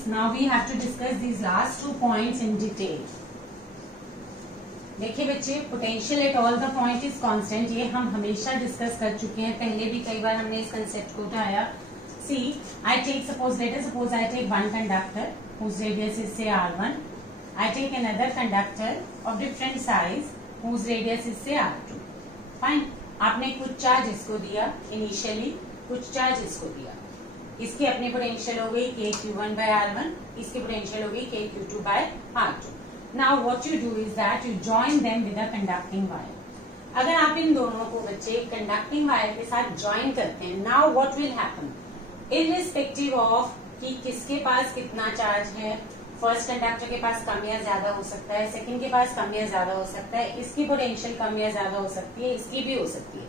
points. Now we have to discuss these last 2 points in detail. देखिए बच्चे, potential at all the point is constant, ये हम हमेशा discuss कर चुके हैं, पहले भी कई बार हमने इस कंसेप्ट को उठाया. See I take suppose I take one conductor whose radius is say r1. I take another conductor of different size whose radius is say r2. Fine. आपने कुछ चार्ज इसको दिया इनिशियली, कुछ चार्ज इसको दिया. इसकी अपनी पोटेंशियल हो गई kq1 by r1, इसकी पोटेंशियल हो गई kq2 by r2. Now what you do is that you join them with a conducting wire. अगर आप इन दोनों को बच्चे कंडक्टिंग वायर के साथ ज्वाइन करते हैं, now what will happen? Irrespective of कि किसके पास कितना चार्ज है, फर्स्ट कंडक्टर के पास कम या ज्यादा हो सकता है, सेकंड के पास कम या ज्यादा हो सकता है, इसकी पोटेंशियल कम या ज्यादा हो सकती है, इसकी भी हो सकती है.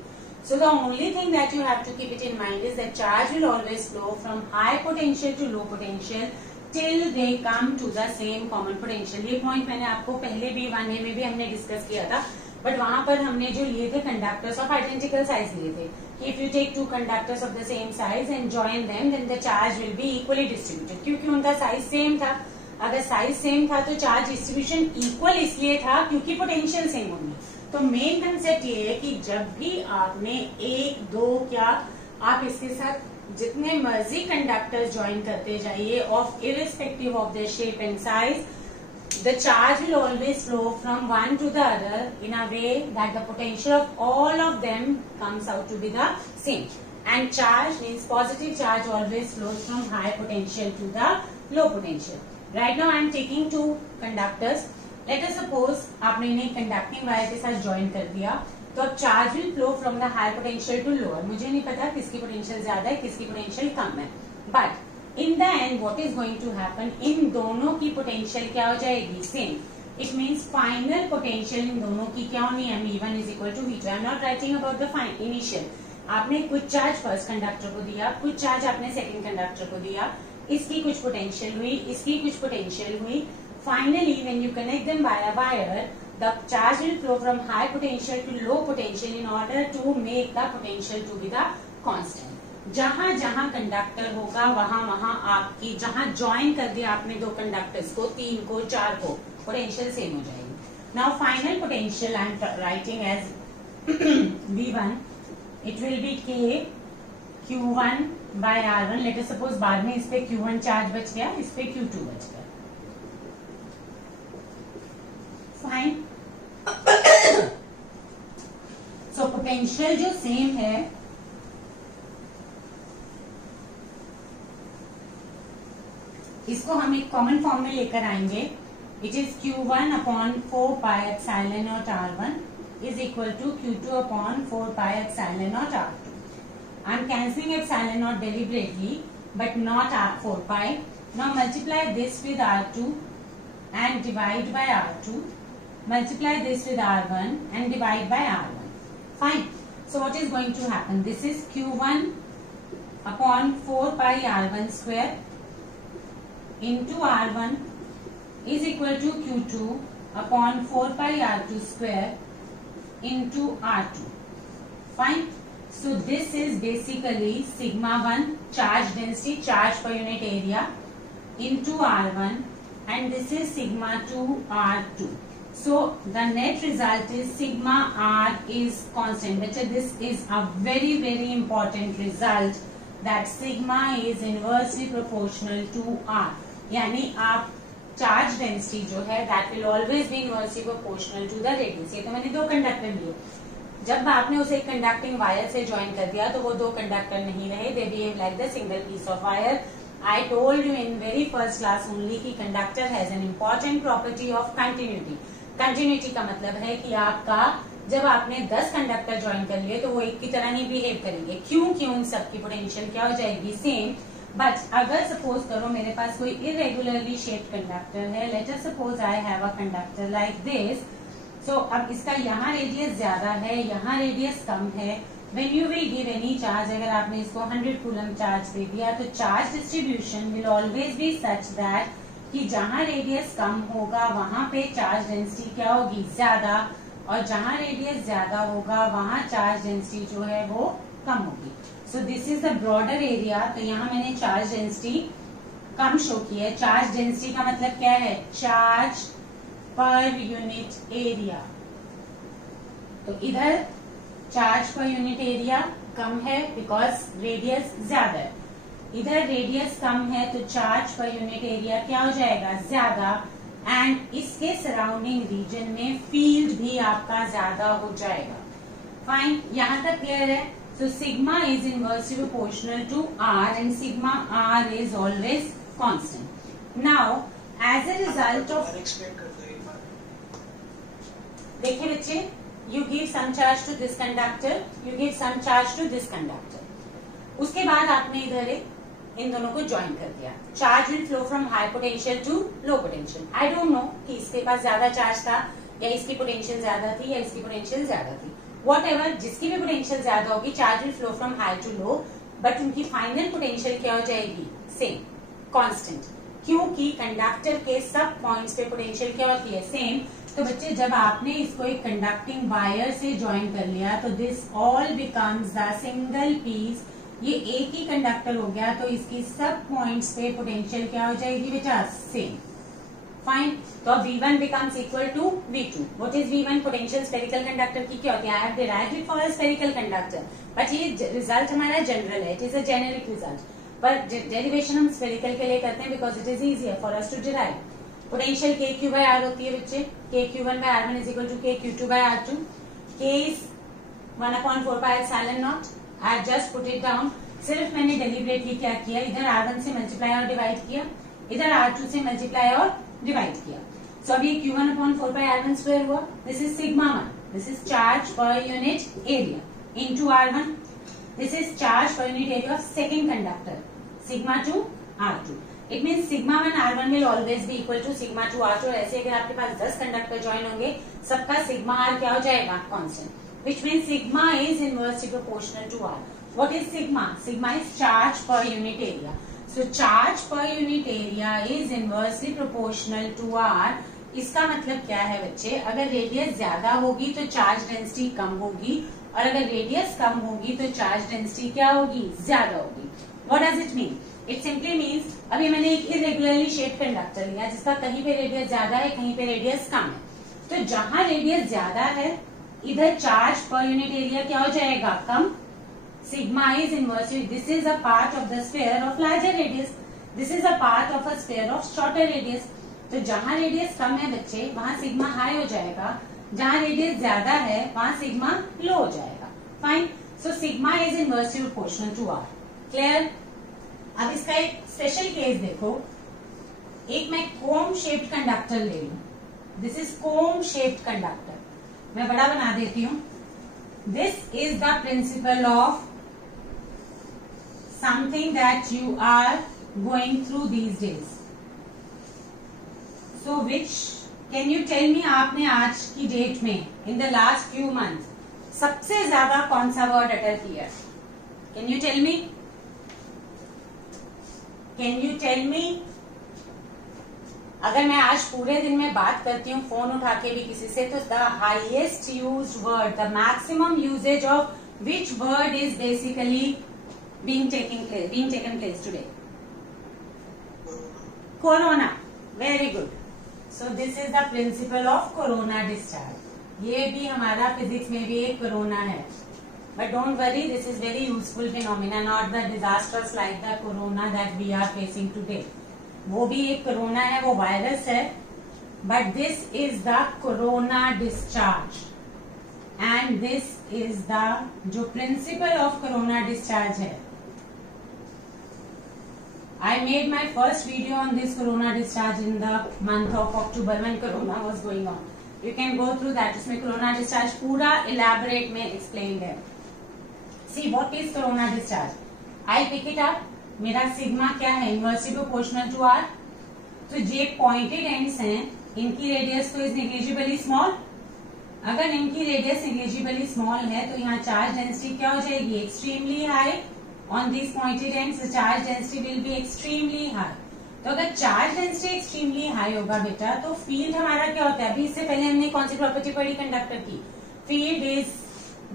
So the only thing that you have to keep it in mind is that charge will always flow from high potential to low potential till they come to the same common potential. ये point मैंने आपको पहले भी 1A में भी हमने discuss किया था, बट वहां पर हमने जो लिए थे कंडक्टर्स ऑफ आइडेंटिकल साइज लिए थे कि if you take two conductors of the same size and join them then the charge will be equally distributed, क्योंकि उनका साइज सेम था. अगर साइज सेम था तो चार्ज डिस्ट्रीब्यूशन इक्वल इसलिए था क्योंकि पोटेंशियल सेम होंगी. तो मेन कंसेप्ट ये है कि जब भी आपने एक दो क्या आप इसके साथ जितने मर्जी कंडक्टर ज्वाइन करते जाइए of irrespective of the shape and size, the charge will always flow from one to the other in a way that the potential of all of them comes out to be the same. And charge means positive charge always flows from high potential to the low potential. Right now I am taking two conductors. Let us suppose आपने इन्हें conducting wire के साथ join कर दिया, तो अब charge will flow from the high potential to lower. मुझे नहीं पता किसकी potential ज्यादा है, किसकी potential कम है, but in the end what is going to happen, इन दोनों की पोटेंशियल क्या हो जाएगी, same. It means final potential इन दोनों की क्या होनी है, v1 is equal to v2. I am not writing about the initial. आपने कुछ चार्ज फर्स्ट कंडक्टर को दिया, कुछ चार्ज आपने सेकंड कंडक्टर को दिया, इसकी कुछ पोटेंशियल हुई, इसकी कुछ पोटेंशियल हुई. Finally when you connect them by a wire, the charge will flow from high potential to low potential in order to make the potential to be the constant. जहां जहां कंडक्टर होगा वहां वहां आपकी, जहां ज्वाइन कर दिया आपने दो कंडक्टर्स को, तीन को, चार को, पोटेंशियल सेम हो जाएगी. Now final potential I am writing as V1. It will be K Q1 by R1. Let us suppose बाद में इस पे Q1 चार्ज बच गया, इस पे Q2 बच गया. फाइन. सो पोटेंशियल जो सेम है इसको हम एक कॉमन फॉर्म में लेकर आएंगे. It is Q1 upon 4 pi epsilon naught R1 is equal to Q2 upon 4 pi epsilon naught R2. I am cancelling epsilon naught deliberately but not 4 pi. Now multiply this with R2 and divide by R2. Multiply this with R1 and divide by R1. Fine. So what is going to happen, this is Q1 upon 4 pi R1 square into R1 is equal to Q2 upon 4 pi R2 square into R2. Fine. So this is basically sigma 1 charge density, charge per unit area into R1, and this is sigma 2 R2. So the net result is sigma R is constant. But this is a very very important result, that sigma is inversely proportional to R. यानी आप charge density जो है that will always be inversely proportional to the radius. ये तो मैंने दो conductor लिए, जब आपने उसे कंडक्टिंग वायर से ज्वाइन कर दिया तो वो दो कंडक्टर नहीं रहे, they behave like the single piece of wire. I told you in very first class only कि conductor has an important property of continuity. Continuity का मतलब है कि आपका जब आपने 10 कंडक्टर ज्वाइन कर लिए तो वो एक की तरह नहीं बिहेव करेंगे. क्योंकि उन सबकी पोटेंशियल क्या हो जाएगी, सेम. बट अगर सपोज करो मेरे पास कोई इरेगुलरली शेप्ड कंडक्टर है, let us suppose I have a conductor like this. So अब इसका यहाँ रेडियस ज्यादा है, यहाँ रेडियस कम है. When you will give any charge, अगर आपने इसको 100 कूलम चार्ज दे दिया तो charge distribution will always B such that कि जहाँ रेडियस कम होगा वहां पे चार्ज डेंसिटी क्या होगी, ज्यादा, और जहाँ रेडियस ज्यादा होगा वहां चार्ज डेंसिटी जो है वो कम होगी. सो this is the broader area. तो यहाँ मैंने चार्ज डेंसिटी कम शो की है। चार्ज डेंसिटी का मतलब क्या है? Charge per unit area. तो इधर चार्ज पर यूनिट एरिया कम है बिकॉज रेडियस ज्यादा है। इधर रेडियस कम है तो चार्ज पर यूनिट एरिया क्या हो जाएगा? ज्यादा। एंड इसके सराउंडिंग रीजन में फील्ड भी आपका ज्यादा हो जाएगा। फाइन, यहां तक क्लियर है? So sigma is inversely proportional to R and sigma R is always constant. Now as a result of, देखिए बच्चे, you give some charge to this conductor, you give some charge to this conductor. उसके बाद आपने इधर इन दोनों को join कर दिया। Charge will flow from high potential to low potential. I don't know कि इसके पास ज्यादा चार्ज था या इसकी पोटेंशियल ज्यादा थी या इसकी पोटेंशियल ज्यादा थी। वॉट एवर, जिसकी भी पोटेंशियल ज्यादा होगी, charge will flow from high to low, but उनकी फाइनल पोटेंशियल क्या हो जाएगी? सेम, कांस्टेंट, क्योंकि कंडक्टर के सब पॉइंट्स पे पोटेंशियल क्या होती है? सेम। तो बच्चे, जब आपने इसको एक कंडक्टिंग वायर से ज्वाइन कर लिया तो this all becomes the single piece. ये एक ही कंडक्टर हो गया तो इसकी सब पॉइंट्स पे पोटेंशियल क्या हो जाएगी बेटा? सेम। फाइन, तो V1 becomes equal to V2. What is V1? Potential spherical conductor की क्या होती है? I have derived it for a spherical conductor, but ये रिजल्ट हमारा जनरल है, it is a generic result, पर डेरिवेशन हम स्फेरिकल के लिए करते हैं because it is easier for us to derive. Potential KQ/R होती है बच्चे, KQ1/R1 is equal to KQ2/R2. K is 1/4πε0. I have just put it down. सिर्फ मैंने डेलिबरेटली क्या किया, इधर R1 से मल्टीप्लाई और डिवाइड किया, इधर R2 से मल्टीप्लाई और डिवाइड किया। सो अभी Q1/4πR1² हुआ। This is sigma 1, this is charge per unit area into R1, this is charge per unit area of second conductor, sigma 2 R2। It mean sigma 1 R1 will always be equal to sigma 2 R2। और ऐसे अगर आपके पास 10 conductor join होंगे, सबका sigma R क्या हो जाएगा? Constant, which means sigma is inversely proportional to R. What is sigma? Sigma is charge per unit area. So charge per unit area is inversely proportional to R. इसका मतलब क्या है बच्चे? अगर रेडियस ज्यादा होगी तो चार्ज डेंसिटी कम होगी, और अगर रेडियस कम होगी तो चार्ज डेंसिटी क्या होगी? ज्यादा होगी। What does it mean? It simply means, अभी मैंने एक इरेगुलरली शेप्ड कंडक्टर लिया जिसका कहीं पे रेडियस ज्यादा है, कहीं पे रेडियस कम है। तो जहां रेडियस ज्यादा है, इधर चार्ज पर यूनिट एरिया क्या हो जाएगा? कम। Sigma is inversely, this is a part of the sphere of larger radius, this is a part of a sphere of shorter radius. तो जहां रेडियस कम है बच्चे, वहां सिग्मा हाई हो जाएगा, जहां रेडियस ज्यादा है वहां सिग्मा लो हो जाएगा। Fine, so sigma is inversely proportional to R. Clear? अब इसका एक स्पेशल केस देखो। एक मैं कोम शेप्ड कंडक्टर ले लू, this is cone shaped conductor, मैं बड़ा बना देती हूं। This is the principle of something that you are going through these days. So which can you tell me, आपने आज की डेट में in the last few month सबसे ज्यादा कौन सा वर्ड अटर किया? Can you tell me? Can you tell me? अगर मैं आज पूरे दिन में बात करती हूँ फोन उठा के भी किसी से, तो the highest used word, the maximum usage of which word is basically being taken place today? Corona. Very good. So this is the principle of corona discharge. ये भी हमारा फिजिक्स में भी एक कोरोना है, but don't worry, this is very useful phenomena, not the disasters like the corona that we are facing today. वो भी एक कोरोना है, वो वायरस है, but this is the corona discharge and this is the जो principal of corona discharge है। I made my first video on this corona discharge in the month of October when corona was going on. You can go through that. उसमें corona discharge पूरा elaborate में explained है. See what is corona discharge? I pick it up. मेरा sigma क्या है? Inversely proportional to R. तो ये pointed ends हैं, इनकी radius तो is negligibly small. अगर इनकी radius negligibly small है तो यहाँ charge density क्या हो जाएगी? Extremely high. On these pointed ends, the charge density will be extremely high. तो अगर चार्ज डेंसिटी एक्सट्रीमली हाई होगा बेटा, तो फील्ड हमारा क्या होता है? अभी इससे पहले हमने कौन सी प्रॉपर्टी पढ़ी कंडक्टर की? Field is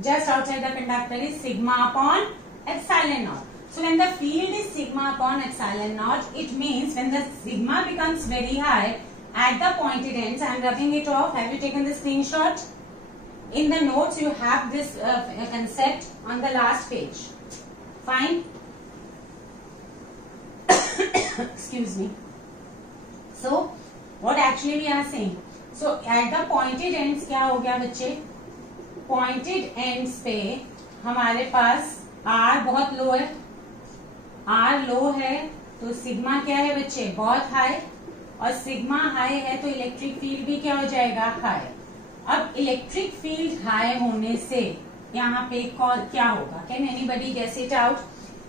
just outside the conductor is sigma upon epsilon not. So when the field is sigma upon epsilon naught, it means when the sigma becomes very high at the pointed ends, I am rubbing it off. Have you taken the screenshot? In the notes you have this concept on the last page. Fine. Excuse me. So what actually we are saying? So at the pointed ends क्या हो गया बच्चे? Pointed ends पे हमारे पास R बहुत लो है, R लो है तो सिग्मा क्या है बच्चे? बहुत हाई, और सिग्मा हाई है तो इलेक्ट्रिक फील्ड भी क्या हो जाएगा? हाई। अब इलेक्ट्रिक फील्ड हाई होने से यहाँ पे क्या होगा? Can anybody guess it out?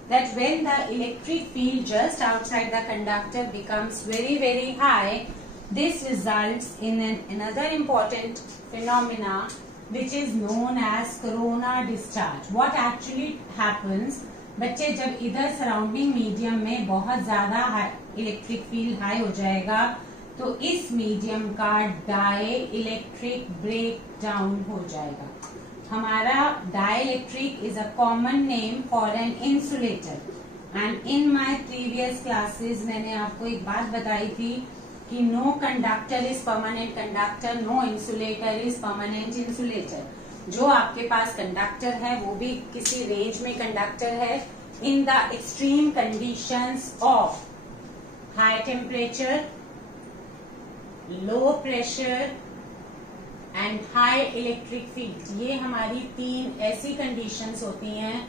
That when the electric field just outside the conductor becomes very very high, this results in another important phenomena which is known as corona discharge. What actually happens? बच्चे जब इधर surrounding medium में बहुत ज्यादा electric field high हो जाएगा तो इस मीडियम का डाई इलेक्ट्रिक ब्रेक डाउन हो जाएगा। हमारा dielectric is a common name for an insulator. And in my previous classes मैंने आपको एक बात बताई थी कि no conductor is permanent conductor, no insulator is permanent insulator. जो आपके पास कंडक्टर है वो भी किसी रेंज में कंडक्टर है। In the extreme conditions of high temperature, low pressure and high electric field, ये हमारी तीन ऐसी कंडीशंस होती हैं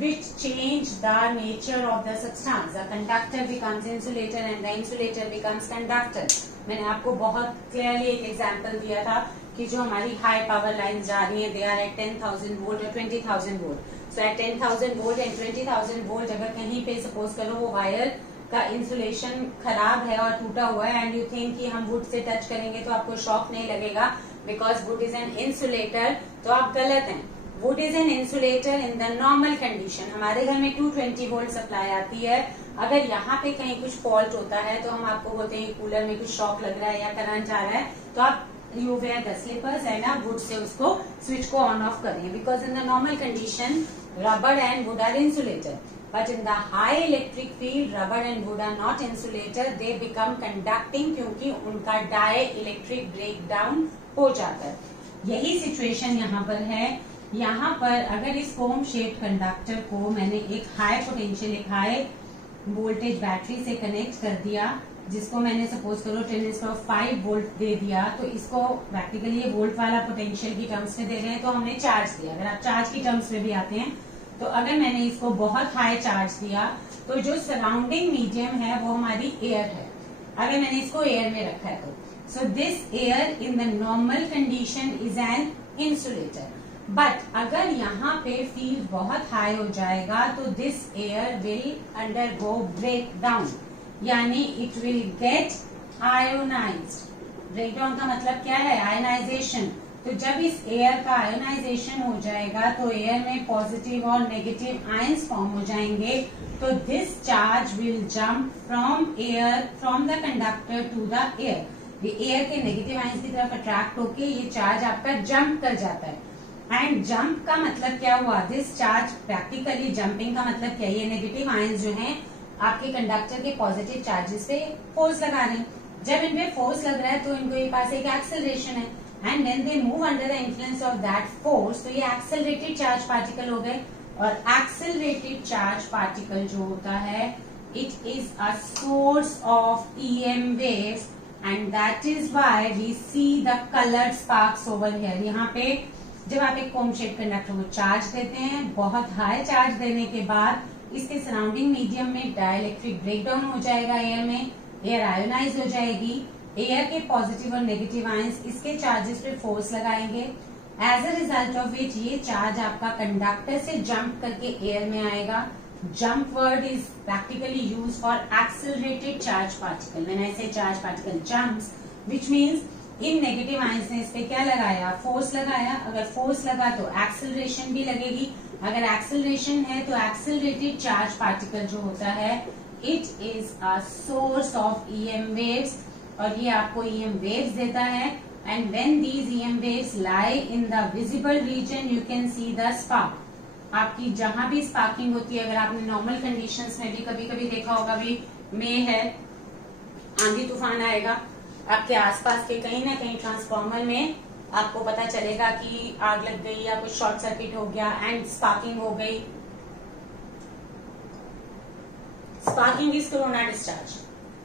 which change the nature of the substance. The conductor becomes insulator and the insulator becomes conductor. मैंने आपको बहुत क्लियरली एक एग्जांपल दिया था कि जो हमारी हाई पावर लाइन जा रही है, दे आर एट 10,000 वोल्ट और 20,000 volt. So at 10,000 volt and 20,000 volt अगर कहीं पे सपोज करो वो वायर का इंसुलेशन खराब है और टूटा हुआ है एंड यू थिंक कि हम वुड से टच करेंगे तो आपको शॉक नहीं लगेगा because would is an insulator, तो आप गलत हैं। Would is an insulator in the normal condition. हमारे घर में 220 वोल्ट सप्लाई आती है, अगर यहाँ पे कहीं कुछ फॉल्ट होता है तो हम आपको बोलते हैं कूलर में कुछ शॉक लग रहा है या करंट आ रहा है, तो आप you wear the slippers and आप वुड से उसको स्विच को ऑन ऑफ करें because in the normal condition rubber and wood are insulator. But in the high electric field, rubber and wood are not insulator. They become conducting क्योंकि उनका dielectric breakdown हो जाता है। यही सिचुएशन यहाँ पर है। यहाँ पर अगर इस कोम शेप कंडक्टर को मैंने एक हाई पोटेंशियल, एक हाई वोल्टेज बैटरी से कनेक्ट कर दिया, जिसको मैंने सपोज करो 10⁵ वोल्ट दे दिया, तो इसको प्रैक्टिकली ये वोल्ट वाला पोटेंशियल की टर्म्स में दे रहे हैं तो हमने चार्ज दिया। अगर आप चार्ज की टर्म्स में भी आते हैं तो अगर मैंने इसको बहुत हाई चार्ज दिया तो जो सराउंडिंग मीडियम है वो हमारी एयर है। अगर मैंने इसको एयर में रखा है तो so this air in the normal condition is an insulator. But अगर यहाँ पे फील्ड बहुत हाई हो जाएगा तो this air will undergo break down, यानी it will get ionized. Break down का मतलब क्या है? आयोनाइजेशन। तो जब इस एयर का आयोनाइजेशन हो जाएगा तो एयर में पॉजिटिव और नेगेटिव आयंस फॉर्म हो जाएंगे, तो this charge will jump from the conductor to the air. ये एयर के नेगेटिव आयंस की तरफ अट्रैक्ट होके ये चार्ज आपका जंप कर जाता है। एंड जंप का मतलब क्या हुआ? दिस चार्ज प्रैक्टिकली जंपिंग का मतलब क्या? ये नेगेटिव आयंस जो हैं आपके कंडक्टर के पॉजिटिव चार्जेस पे फोर्स लगा रहे हैं। जब इनपे फोर्स लग रहा है तो इनको ये पास एक एक्सेलरेशन है and when they move under the influence of that force, तो ये एक्सेलरेटेड चार्ज पार्टिकल हो गए। और एक्सेलरेटेड चार्ज पार्टिकल जो होता है it is a source of EM waves and that is why we see the coloured sparks over here. यहाँ पे जब आप एक कोम शेप कंडक्टर को चार्ज देते हैं, बहुत हाई चार्ज देने के बाद इसके सराउंडिंग मीडियम में डाइलेक्ट्रिक ब्रेकडाउन हो जाएगा एयर में, एयर आयोनाइज हो जाएगी, एयर के पॉजिटिव और नेगेटिव आयंस इसके चार्जेस पे फोर्स लगाएंगे। As a result of which ये चार्ज आपका कंडक्टर से जंप करके एयर में आएगा। Jump word is practically use for accelerated charge particle. When I say charge particle jumps, which means in negative ions ने इस पे क्या लगाया? फोर्स लगाया। अगर फोर्स लगा तो एक्सेलरेशन भी लगेगी। अगर एक्सेलरेशन है तो एक्सेलरेटेड चार्ज पार्टिकल जो होता है it is a source of EM waves, और ये आपको EM वेव्स देता है। And when these EM waves lie in the visible region you can see the spark. आपकी जहां भी स्पार्किंग होती है, अगर आपने नॉर्मल कंडीशंस में भी कभी कभी देखा होगा, भी मई है, आंधी तूफान आएगा, आपके आसपास के कहीं ना कहीं ट्रांसफार्मर में आपको पता चलेगा कि आग लग गई या कुछ शॉर्ट सर्किट हो गया एंड स्पार्किंग हो गई। Sparking is corona discharge.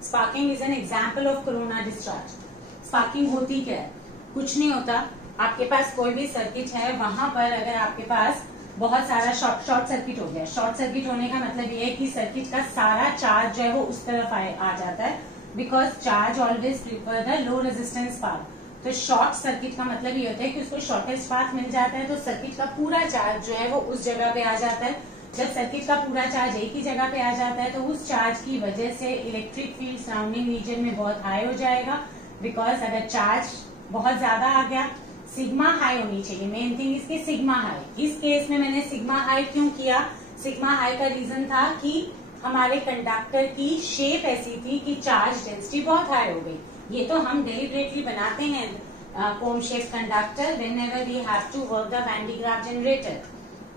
Sparking is an example of corona discharge. Sparking होती क्या है? कुछ नहीं होता, आपके पास कोई भी सर्किट है, वहां पर अगर आपके पास बहुत सारा शॉर्ट सर्किट हो गया, शॉर्ट सर्किट होने का मतलब ये है कि सर्किट का सारा चार्ज जो है वो उस तरफ आ जाता है, because charge always prefer the low resistance path. तो शॉर्ट सर्किट का मतलब ये होता है कि उसको शॉर्टेस्ट पाथ मिल जाता है, तो सर्किट का पूरा चार्ज जो है वो उस जगह पे आ जाता है। जब सर्किट का पूरा चार्ज एक ही जगह पे आ जाता है तो उस चार्ज की वजह से इलेक्ट्रिक फील्ड सराउंडिंग रीजन में बहुत हाई हो जाएगा, बिकॉज अगर चार्ज बहुत ज्यादा आ गया, सिग्मा हाई होनी चाहिए। मेन थिंग इसकी सिग्मा हाई। इस केस में मैंने सिग्मा हाई क्यों किया? सिग्मा हाई का रीजन था कि हमारे कंडक्टर की शेप ऐसी थी कि चार्ज डेंसिटी बहुत हाई हो गई। ये तो हम डेलिबरेटली बनाते हैं cone shape conductor whenever we have to work the Van de Graaff generator.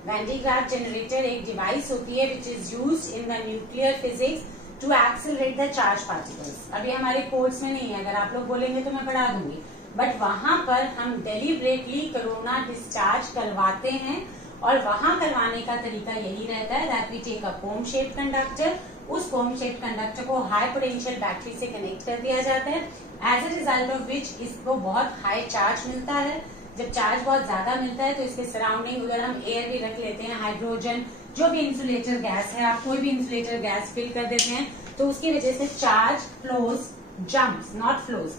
Van de Graaff generator एक डिवाइस होती है which is used in the nuclear physics to accelerate the charge particles. अभी हमारे course में नहीं है, अगर आप लोग बोलेंगे तो मैं पढ़ा दूंगी, बट वहां पर हम डेलिबरेटली कोरोना डिस्चार्ज करवाते हैं, और वहां करवाने का तरीका यही रहता है that we take a cone shape conductor, उस कोन शेप कंडक्टर को हाई पोटेंशियल बैटरी से कनेक्ट कर दिया जाता है, as a result of which इसको बहुत हाई चार्ज मिलता है। जब चार्ज बहुत ज्यादा मिलता है तो इसके सराउंडिंग अगर हम एयर भी रख लेते हैं, हाइड्रोजन, जो भी इंसुलेटर गैस है, आप कोई भी इंसुलेटर गैस फिल कर देते हैं, तो उसकी वजह से charge flows, jumps not flows,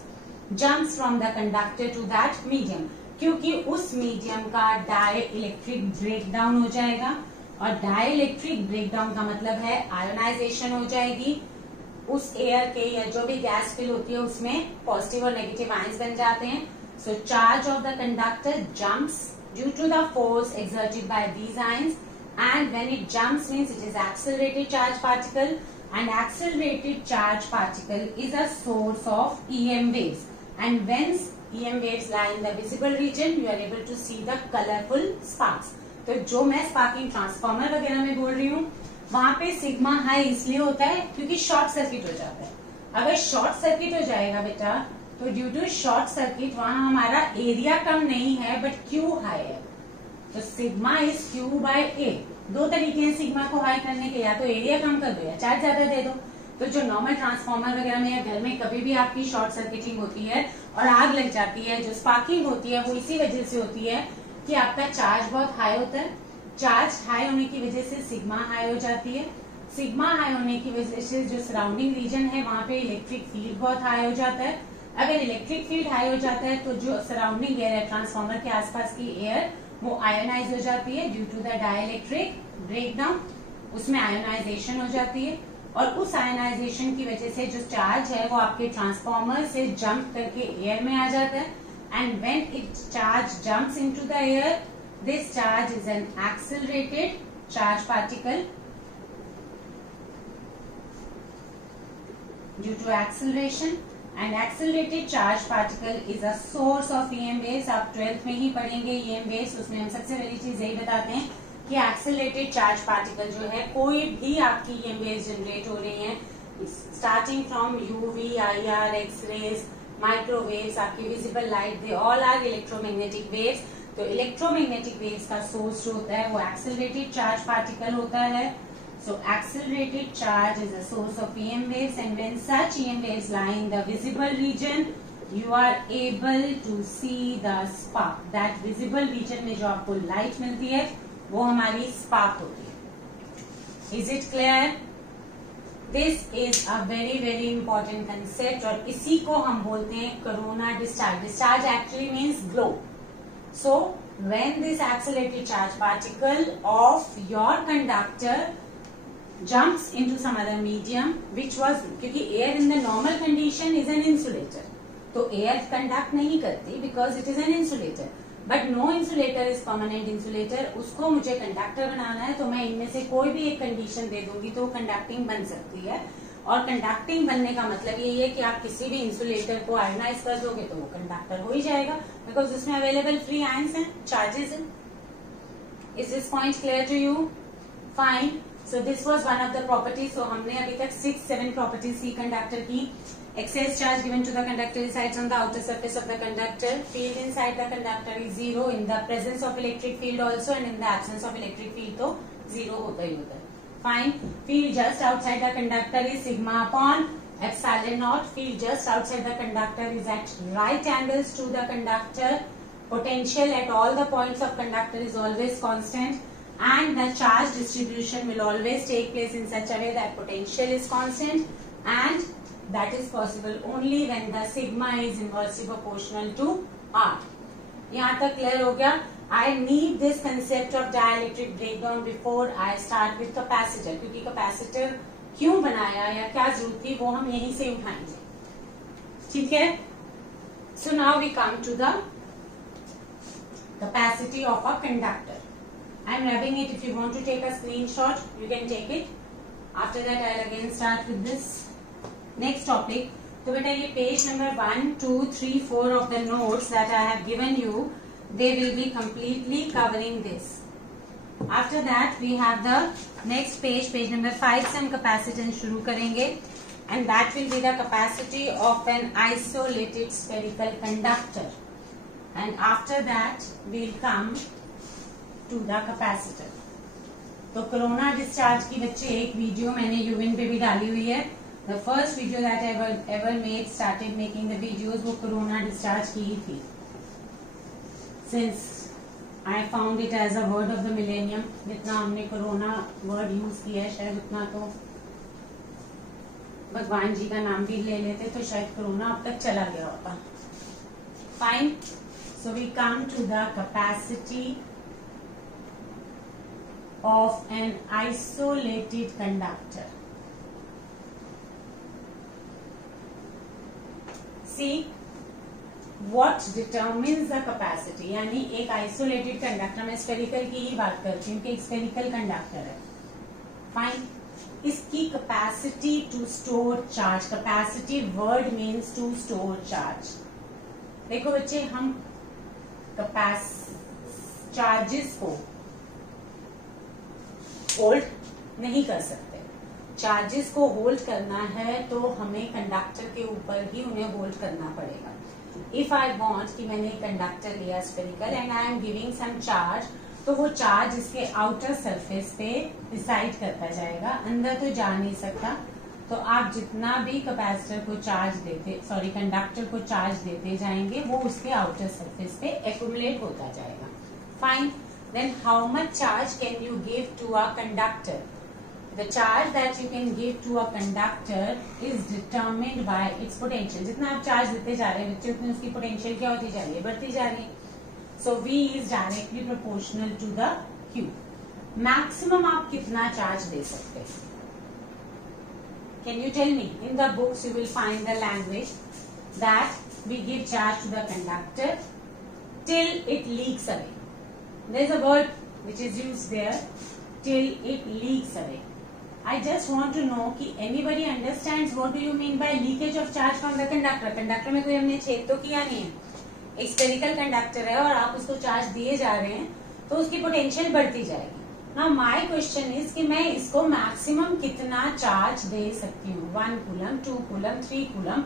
jumps from the conductor to that medium, क्योंकि उस मीडियम का डाई इलेक्ट्रिक ब्रेकडाउन हो जाएगा, और डाई इलेक्ट्रिक ब्रेकडाउन का मतलब है आयोनाइजेशन हो जाएगी। उस एयर के या जो भी गैस फिल होती है उसमें पॉजिटिव और नेगेटिव आयंस बन जाते हैं। So charge of the conductor jumps due to the force exerted by these ions, and when it jumps means it is accelerated charge particle, and accelerated charge particle is a source of EM waves, and when EM waves lie in the visible region you are able to see the colorful sparks। तो जो मैं sparking transformer वगैरह में बोल रही हूँ वहां पे सिग्मा हाई इसलिए होता है क्योंकि शॉर्ट सर्किट हो जाता है। अगर शॉर्ट सर्किट हो जाएगा बेटा तो ड्यू टू शॉर्ट सर्किट वहां हमारा एरिया कम नहीं है बट क्यू हाई है, तो सिग्मा इज क्यू बाय ए। दो तरीके हैं सिग्मा को हाई करने के, या तो एरिया कम कर दो या चार्ज ज्यादा दे दो। तो जो नॉर्मल ट्रांसफार्मर वगैरह में या घर में कभी भी आपकी शॉर्ट सर्किटिंग होती है और आग लग जाती है, जो स्पार्किंग होती है वो इसी वजह से होती है कि आपका चार्ज बहुत हाई होता है। चार्ज हाई होने की वजह से सिग्मा हाई हो जाती है। सिग्मा हाई होने की वजह से जो सराउंडिंग रीजन है वहां पे इलेक्ट्रिक फील्ड बहुत हाई हो जाता है। अगर इलेक्ट्रिक फील्ड हाई हो जाता है तो जो सराउंडिंग एयर है, ट्रांसफार्मर के आसपास की एयर, वो आयोनाइज हो जाती है due to the dielectric breakdown, उसमें आयोनाइजेशन हो जाती है, और उस आयोनाइजेशन की वजह से जो चार्ज है वो आपके ट्रांसफार्मर से जंप करके एयर में आ जाता है, and when it charge jumps into the air, this charge is an accelerated charge particle. Due to acceleration, and accelerated charge particle is a source of EM waves। आप 12th में ही पढ़ेंगे EM waves, उसमें हम सबसे पहली चीज यही बताते हैं कि accelerated charge particle जो है, कोई भी आपकी EM waves जनरेट हो रही हैं, starting from UV, IR, X-rays, microwaves, आपकी visible light, they all are electromagnetic waves। तो इलेक्ट्रोमैग्नेटिक वेव्स का सोर्स जो होता है वो एक्सेलरेटेड चार्ज पार्टिकल होता है। So accelerated charge is a source of EM waves, and when such EM waves lie in the visible region you are able to see the spark। that visible region में जो आपको light मिलती है वो हमारी spark होती है। Is it clear? This is a very very important concept, और इसी को हम बोलते हैं corona discharge. Discharge actually means glow. So when this accelerated charge particle of your conductor jumps into some other medium which was, क्योंकि air in the normal condition is an insulator, तो air conduct नहीं करती because it is an insulator, but no insulator is permanent insulator। उसको मुझे conductor बनाना है तो मैं इनमें से कोई भी एक कंडीशन दे दूंगी तो कंडक्टिंग बन सकती है, और कंडक्टिंग बनने का मतलब यही है कि आप किसी भी इंसुलेटर को आयोनाइज कर दोगे तो वो कंडक्टर हो ही जाएगा, बिकॉज उसमें अवेलेबल फ्री आयंस हैं, चार्जेस हैं। Is this point clear to you? Fine. So this was one of the properties. So हमने अभी तक 6-7 properties की conductor की. Excess charge given to the conductor resides on the outer surface of the conductor. Field inside the conductor is 0 in the presence of electric field also, and in the absence of electric field तो 0 होता ही होता है. Fine. Field just outside the conductor is sigma upon epsilon naught. Field just outside the conductor is at right angles to the conductor. Potential at all the points of conductor is always constant, and the charge distribution will always take place in such a way that potential is constant, and that is possible only when the sigma is inversely proportional to R. यहाँ तक clear हो गया? I need this concept of dielectric breakdown before I start with capacitor, क्योंकि capacitor क्यों बनाया या क्या जरूरत थी वो हम यहीं से उठाएंगे. ठीक है? So now we come to the capacity of a conductor. I am rubbing it. If you want to take a screenshot, you can take it. After that, I'll again start with this next topic. तो बेटा ये page number 1, 2, 3, 4 of the notes that I have given you, they will be completely covering this. After that, we have the next page, page number 5 से हम capacitance शुरू करेंगे, and that will be the capacity of an isolated spherical conductor. And after that we'll come to the capacitor. तो corona discharge की बच्चे एक video मैंने यूविन पे भी डाली हुई है. The first video that I ever made, started making the videos, वो कोरोना डिस्चार्ज की ही थी. Since I found it as a word of the millennium, जितना हमने कोरोना वर्ड यूज किया है शायद उतना तो भगवान जी का नाम भी ले लेते तो शायद कोरोना अब तक चला गया होता. Fine. So we come to the capacity of an isolated conductor. See, what determines the capacity? यानी एक isolated conductor, मैं spherical की ही बात करती हूँ कि एक spherical conductor है. Fine. इसकी capacity to store charge. Capacity word means to store charge. देखो बच्चे, हम चार्जेस को होल्ड नहीं कर सकते. चार्जेस को होल्ड करना है तो हमें कंडक्टर के ऊपर ही उन्हें होल्ड करना पड़ेगा. इफ आई वांट कि मैंने कंडक्टर लिया spherical and I am giving some charge, तो वो चार्ज इसके आउटर सरफेस पे रिसाइड करता जाएगा, अंदर तो जा नहीं सकता. तो आप जितना भी कैपेसिटर को चार्ज देते, सॉरी कंडक्टर को चार्ज देते जाएंगे वो उसके आउटर सरफेस पे एक्यूमुलेट होता जाएगा. Fine. Then how much charge can you give to a conductor? The charge that you can give to a conductor is determined by its potential. जितना आप चार्ज देते जा रहे हैं बच्चे, उतनी उसकी पोटेंशियल क्या होती जा रही है? बढ़ती जा रही है. So V is directly proportional to the Q. Maximum आप कितना चार्ज दे सकते हैं? Can you tell me? In the books you will find the language that we give charge to the conductor till it leaks away. There is a word which is used there, till it leaks away. I just want to know कि anybody understands what do you mean by leakage of charge from the conductor? Conductor में कोई हमने छेद तो किया नहीं है. एक स्फेरिकल कंडक्टर है और आप उसको चार्ज दिए जा रहे हैं तो उसकी पोटेंशियल बढ़ती जाएगी. Now my question is कि मैं इसको मैक्सिमम कितना चार्ज दे सकती हूँ? 1 coulomb, 2 coulomb, 3 coulomb.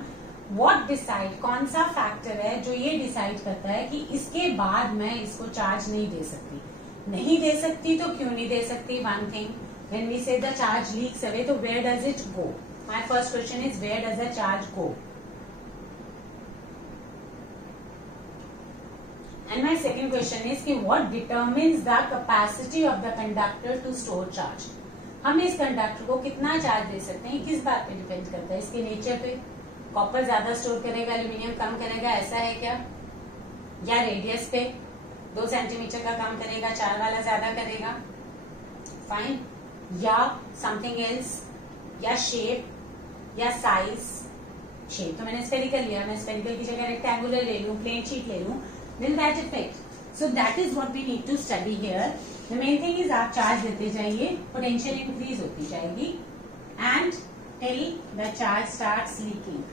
What decide? कौन सा फैक्टर है जो ये डिसाइड करता है कि इसके बाद मैं इसको चार्ज नहीं दे सकती? नहीं दे सकती तो क्यों नहीं दे सकती? One thing, when we say the charge leaks away, तो where does it go? My first question is where does the charge go? And my second question is कि what determines the capacity of the conductor to store charge? हम इस conductor को कितना charge दे सकते हैं, किस बात पे डिपेंड करता है? इसके नेचर पे. कॉपर ज्यादा स्टोर करेगा, एल्यूमिनियम कम करेगा, ऐसा है क्या? या रेडियस पे 2 सेंटीमीटर का कम करेगा, 4 वाला ज्यादा करेगा? फाइन. या समथिंग एल्स, या शेप या साइज. शेप तो मैंने स्फेरिकल लिया, मैं स्फेरिकल की जगह रेक्टेंगुलर ले लूं, प्लेन शीट ले लूं, will that affect? So that is what we need to study here. The main thing is आप चार्ज देते जाइए, पोटेंशियल इंक्रीज होती जाएगी and till the charge starts leaking.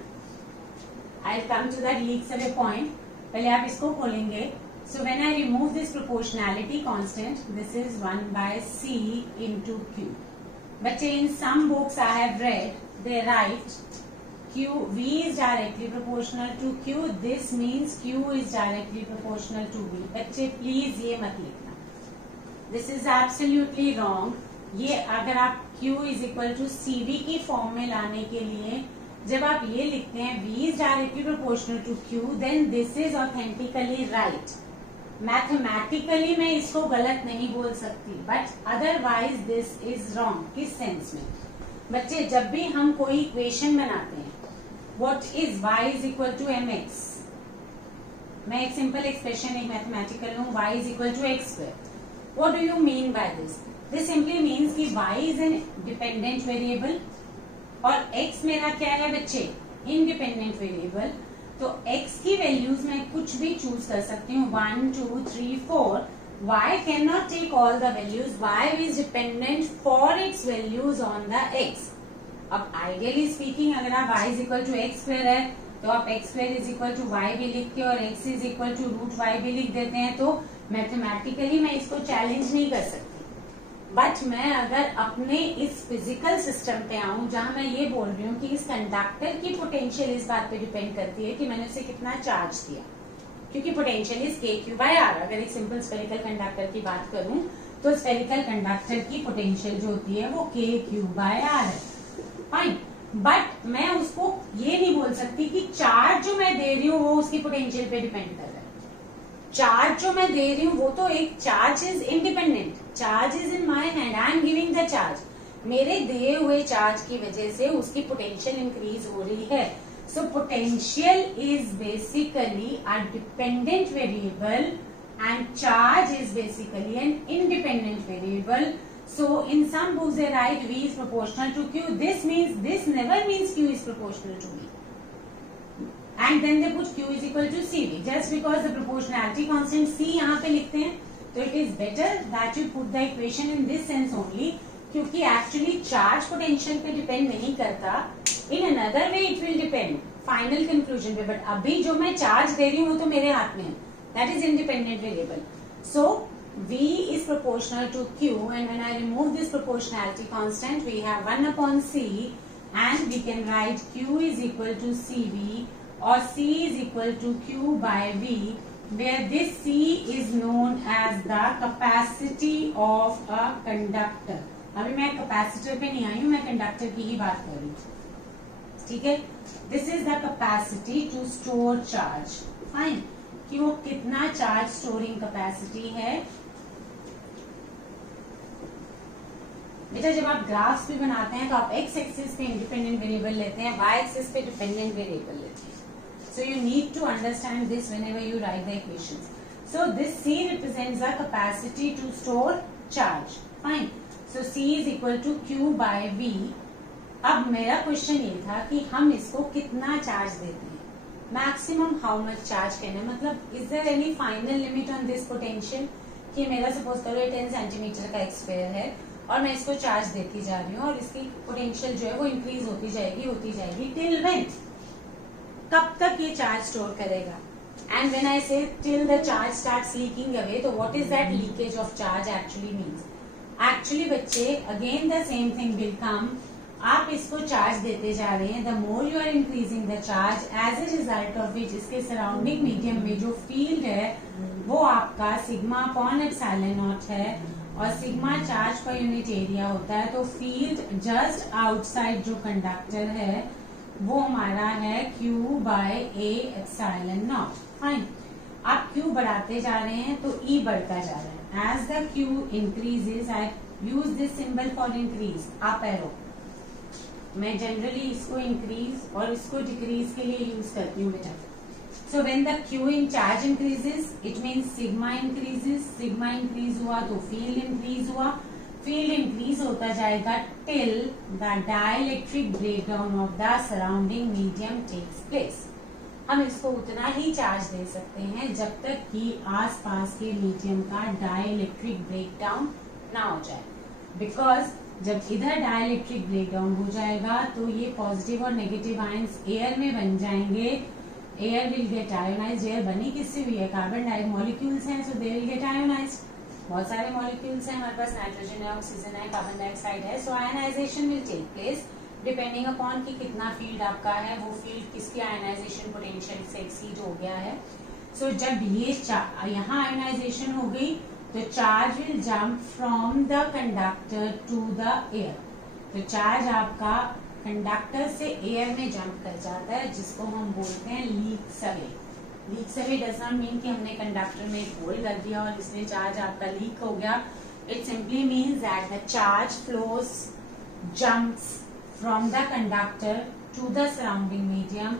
I'll come to that leaks away point. पहले आप इसको खोलेंगे So when I remove this proportionality constant, this is 1 by C into Q. But in some books I have read, they write V is directly proportional to Q. This means Q is directly proportional to V. बच्चे please ये मत लिखना, this is absolutely wrong. ये अगर आप Q is equal to CV की form में लाने के लिए जब आप ये लिखते हैं V is directly proportional to Q, then this is authentically right. Mathematically मैं इसको गलत नहीं बोल सकती, but otherwise this is wrong. किस सेंस में? बच्चे जब भी हम कोई इक्वेशन बनाते हैं, what is y is equal to mx, मैं एक सिंपल एक्सप्रेशन एक मैथमेटिकल हूँ, y is equal to x square. What do you mean by this? This simply means कि y is N dependent variable और x मेरा क्या है बच्चे? Independent variable. तो x की वैल्यूज में कुछ भी चूज कर सकती हूँ, 1 2 3 4। y can not take all the values, y is dependent for its values on the x। अब आइडियली स्पीकिंग अगर आप y is equal to x square है तो आप x square is equal to y भी लिख के और x is equal to root y भी लिख देते हैं, तो मैथमेटिकली मैं इसको चैलेंज नहीं कर सकती। बट मैं अगर अपने इस फिजिकल सिस्टम पे आऊं जहां मैं ये बोल रही हूँ कि इस कंडक्टर की पोटेंशियल इस बात पे डिपेंड करती है कि मैंने उसे कितना चार्ज दिया, क्योंकि पोटेंशियल इज k/r। अगर एक सिंपल स्फेरिकल कंडक्टर की बात करूं तो स्फेरिकल कंडक्टर की पोटेंशियल जो होती है वो k/r है, फाइन। बट मैं उसको ये नहीं बोल सकती कि चार्ज जो मैं दे रही हूँ वो उसकी पोटेंशियल पे डिपेंड कर रहा है। चार्ज जो मैं दे रही हूँ वो तो एक charge is independent, charge is in my hand, I am giving the charge. मेरे दिए हुए चार्ज की वजह से उसकी पोटेंशियल इंक्रीज हो रही है। So potential is basically a dependent variable and charge is basically an independent variable. So in some books they write V is proportional to Q. This never means Q is proportional to V. And then they put Q is equal to CV. Just because the proportionality constant C यहाँ पे लिखते हैं, तो it is better that you put the equation in this sense only, क्योंकि actually charge potential पे depend नहीं करता. In another way it will depend. Final conclusion पे, but अभी जो मैं charge दे रही हूँ वो तो मेरे हाथ में है. That is independent variable. So V is proportional to Q, and when I remove this proportionality constant, we have 1 upon C, and we can write Q is equal to CV or C is equal to Q by V, where this C is known as the capacity of a conductor. अभी मैं capacitor पे नहीं आई हूँ, मैं conductor की ही बात कर रही हूँ, ठीक है। This is the capacity to store charge, fine, कि वो कितना चार्ज स्टोरिंग कैपेसिटी है। बेटा जब आप ग्राफ्स भी बनाते हैं तो आप एक्स एक्सिस पे इंडिपेंडेंट वेरिएबल लेते हैं, वाई एक्सिस पे डिपेंडेंट वेरिएबल लेते हैं। So you need to understand this whenever you write the equations. So this C represents the capacity to store charge, fine. So C is equal to Q by V. अब मेरा question ये था कि हम इसको कितना चार्ज देते हैं, मैक्सिमम हाउ मच चार्ज कहना है, मतलब is there any final limit on this potential, कि मेरा सपोज करो 10 सेंटीमीटर का एक स्फीयर है और मैं इसको चार्ज देती जा रही हूँ और इसकी पोटेंशियल जो है वो इंक्रीज होती जाएगी टिल व्हेन, कब तक ये चार्ज स्टोर करेगा। And when I say till the charge starts leaking away, तो what is that leakage of charge actually means? Actually बच्चे again the same thing will come, आप इसको चार्ज देते जा रहे हैं, the more you are increasing the charge, as a result of which इसके surrounding medium में जो फील्ड है वो आपका सिग्मा अपॉन एप्सिलॉन नॉट है, और sigma charge per unit area होता है। तो फील्ड जस्ट आउटसाइड जो कंडक्टर है वो हमारा है Q by A epsilon naught, fine. आप Q बढ़ाते जा रहे हैं तो E बढ़ता जा रहा है। As the Q increases, I use this symbol for increase, up arrow. मैं जनरली इसको इंक्रीज और इसको डिक्रीज के लिए यूज करती हूँ बेटा। So when the Q in charge increases, it means sigma increases. Sigma increase हुआ तो field increase हुआ, field increase होता जाएगा till the dielectric breakdown of the surrounding medium takes place. हम इसको उतना ही चार्ज दे सकते हैं जब तक कि आसपास के मीडियम का डाइलेक्ट्रिक ब्रेकडाउन ना हो जाए, बिकॉज जब इधर डाइलेक्ट्रिक ब्रेकडाउन हो जाएगा तो ये पॉजिटिव और नेगेटिव आयंस एयर में बन जाएंगे, air will get ionized. Air बनी किससे हुई है? कार्बन डाइऑक्साइड मॉलिक्यूल्स हैं, so they will get ionized. बहुत सारे मॉलिक्यूल्स हैं हमारे पास, नाइट्रोजन है, ऑक्सीजन है, कार्बन डाइऑक्साइड है। So ionization will take place depending upon कि कितना फील्ड आपका है, वो फील्ड किसकी आयनाइजेशन पोटेंशियल से एक्सीड हो गया है। सो जब ये यहाँ आयनाइजेशन हो गई तो charge will jump from the conductor to the air. तो चार्ज आपका कंडक्टर से एयर में जंप कर जाता है, जिसको हम बोलते हैं leaks away. Leaks away does not mean कि हमने कंडक्टर में एक होल कर दिया और इसलिए चार्ज आपका लीक हो गया। It simply means that the charge flows jumps from the conductor to the surrounding medium.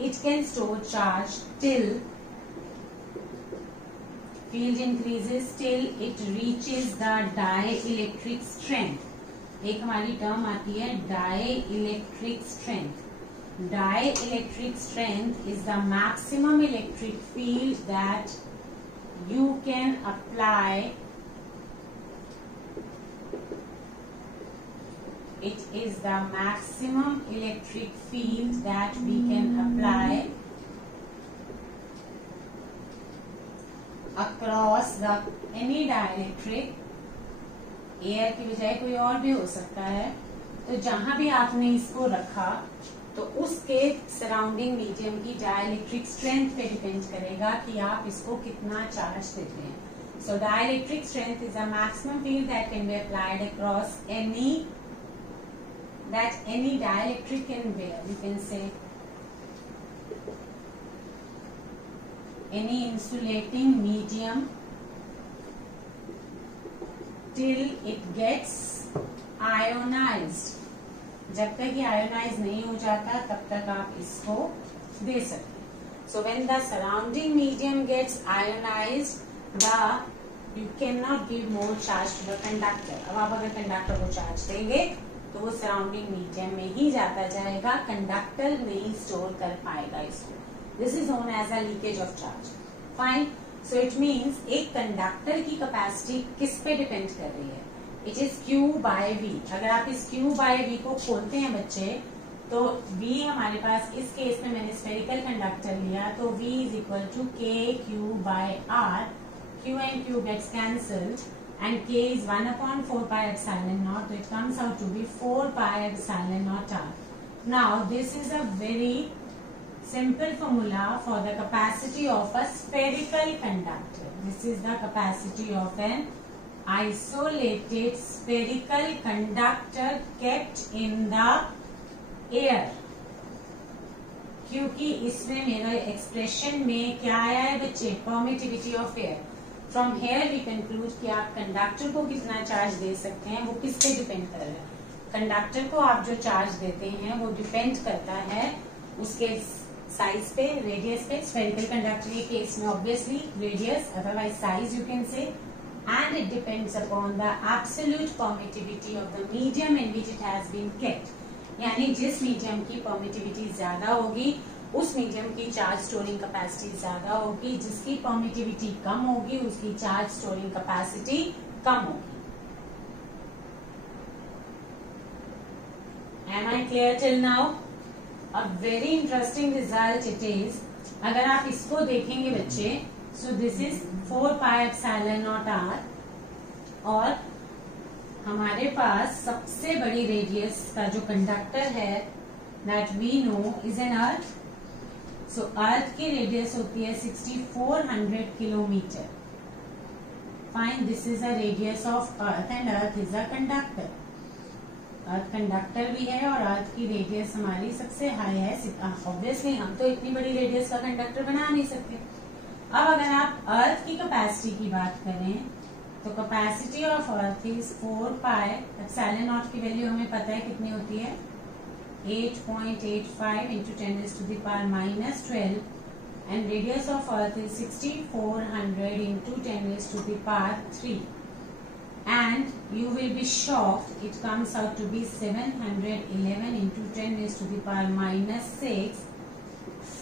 It can store charge till field increases till it reaches the dielectric strength। एक हमारी term आती है dielectric strength। Dielectric strength is the maximum electric field that you can apply. It is the maximum electric field that we can apply across the any dielectric। Air की बजाय कोई और भी हो सकता है। तो जहां भी आपने इसको रखा तो उसके सराउंडिंग मीडियम की डाइलेक्ट्रिक स्ट्रेंथ पे डिपेंड करेगा कि आप इसको कितना चार्ज देते हैं। So dielectric strength is a maximum field that can be applied across any dielectric can bear। You can say any insulating medium till it gets ionized। जब तक ये आयोनाइज नहीं हो जाता तब तक आप इसको दे सकते हैं। So when the surrounding medium gets ionized, you cannot give more charge to the conductor। अब आप अगर कंडक्टर को चार्ज देंगे तो वो सराउंडिंग मीडियम में ही जाता जाएगा, कंडक्टर नहीं स्टोर कर पाएगा इसको। This is known as a leakage of charge. Fine. So it means एक कंडक्टर की कैपेसिटी किस पे डिपेंड कर रही है? It is Q by V। अगर आप इस Q बाय V को खोलते हैं बच्चे तो V हमारे पास, इस केस में मैंने स्फेरिकल कंडक्टर लिया तो V is equal to KQ by R। Q and Q gets cancelled and K is 1/4 pi epsilon naught, so it comes out to be 4 pi epsilon naught R। Now this is a very simple formula for the capacity of a spherical conductor। This is the capacity of an isolated spherical conductor kept in the air। क्योंकि इसमें मेरा expression में क्या आया है बच्चे? Permittivity of air. From here we conclude कि आप कंडक्टर को कितना चार्ज दे सकते हैं, वो किस पे डिपेंड कर रहा है? कंडक्टर को आप जो चार्ज देते हैं वो डिपेंड करता है उसके साइज पे, रेडियस पे। स्फेरिकल कंडक्टर के केस में obviously radius, otherwise size you can say, and it depends upon the absolute permittivity of the medium in which it has been kept. यानी जिस मीडियम की परमिटिविटी ज्यादा होगी उस मीडियम की चार्ज स्टोरिंग कैपेसिटी ज्यादा होगी, जिसकी परमिटिविटी कम होगी उसकी चार्ज स्टोरिंग कैपेसिटी कम होगी। Am I clear till now? A very interesting result it is। अगर आप इसको देखेंगे बच्चे, so this is 4 pi epsilon naught R, और हमारे पास सबसे बड़ी रेडियस का जो कंडक्टर है that we know is an अर्थ। सो अर्थ की रेडियस होती है 6400 kilometre. Fine, this is a radius of earth and earth is a conductor. Earth conductor भी है और अर्थ की रेडियस हमारी सबसे हाई है। ऑब्वियसली हम तो इतनी बड़ी रेडियस का कंडक्टर बना नहीं सकते। अब अगर आप अर्थ की कैपेसिटी की बात करें तो capacity of earth is 4 pi epsilon not की वैल्यू हमें पता है कितनी होती है, 8.85 into 10 raised to the power minus 12, and radius of earth is 6400 into 10 raised to the power 3, and you will be shocked, it comes out to be 711 into 10 raised to the power minus 6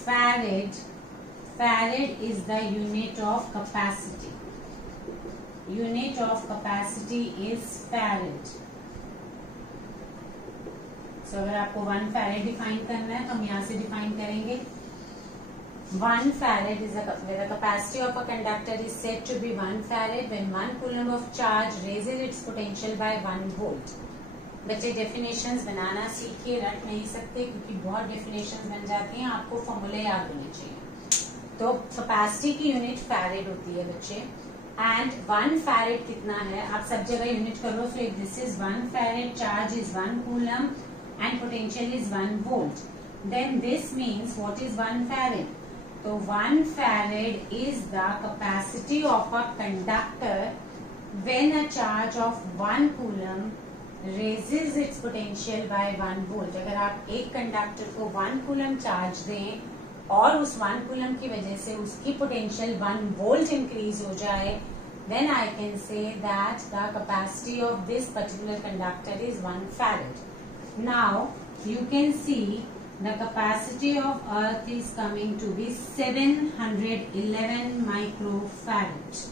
farad। Farad is the unit of capacity। Unit of capacity is farad। So, अगर आपको 1 farad define करना है तो हम यहाँ से define करेंगे 1 farad is where the capacity of a conductor is said to be 1 farad when 1 coulomb of charge raises its potential by 1 volt. बच्चे डेफिनेशंस बनाना सीखिए, रट नहीं सकते क्योंकि बहुत डेफिनेशंस बन जाती हैं, आपको फॉर्मूले याद होने चाहिए। तो कैपेसिटी की यूनिट फैरेड होती है बच्चे, एंड 1 फैरेड कितना है आप सब जगह यूनिट कर लो। So this is 1 farad, charge is 1 coulomb and potential is 1 volt. Then this means what is 1 farad? तो 1 farad is the capacity of a conductor when a charge of 1 coulomb raises its potential by 1 volt. अगर आप एक conductor को 1 coulomb charge दें और उस 1 coulomb की वजह से उसकी पोटेंशियल 1 volt इंक्रीज हो जाए, then I can say that the capacity of this particular conductor is 1 farad. Now you can see the capacity of earth is coming to be 711 microfarad.